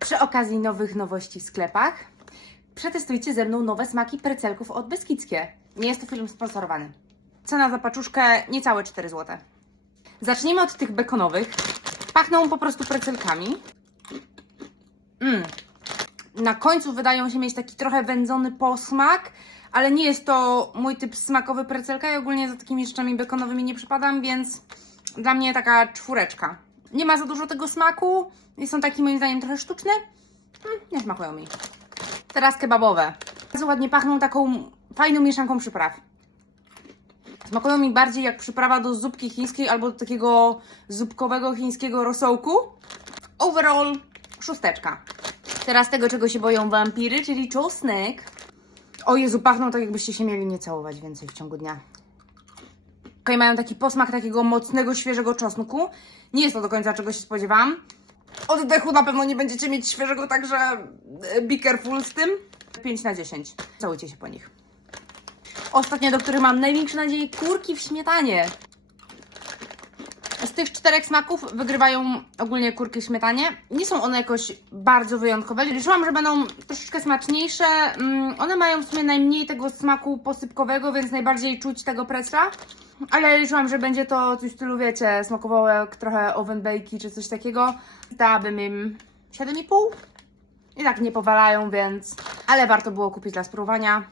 Przy okazji nowych nowości w sklepach przetestujcie ze mną nowe smaki precelków od Beskidzkie. Nie jest to film sponsorowany. Cena za paczuszkę niecałe 4 zł. Zacznijmy od tych bekonowych. Pachną po prostu precelkami. Mm. Na końcu wydają się mieć taki trochę wędzony posmak, ale nie jest to mój typ smakowy precelka i ogólnie za takimi rzeczami bekonowymi nie przypadam, więc dla mnie taka czwóreczka. Nie ma za dużo tego smaku, są taki moim zdaniem trochę sztuczne. Mm, nie smakują mi. Teraz kebabowe. Bardzo ładnie pachną taką fajną mieszanką przypraw. Smakują mi bardziej jak przyprawa do zupki chińskiej albo do takiego zupkowego chińskiego rosołku. Overall szósteczka. Teraz tego, czego się boją wampiry, czyli czosnek. O Jezu, pachną tak jakbyście się mieli nie całować więcej w ciągu dnia. Okej, mają taki posmak takiego mocnego, świeżego czosnku. Nie jest to do końca czego się spodziewałam. Oddechu na pewno nie będziecie mieć świeżego, także e, be careful z tym. 5 na 10. Całujcie się po nich. Ostatnie, do których mam największe nadzieje, kurki w śmietanie. Z tych czterech smaków wygrywają ogólnie kurki śmietanie. Nie są one jakoś bardzo wyjątkowe. Liczyłam, że będą troszeczkę smaczniejsze. Mm, One mają w sumie najmniej tego smaku posypkowego, więc najbardziej czuć tego precla. Ale liczyłam, że będzie to coś w stylu, wiecie, smakowało jak trochę oven czy coś takiego. Dałabym im 7,5. I tak nie powalają, więc... Ale warto było kupić dla spróbowania.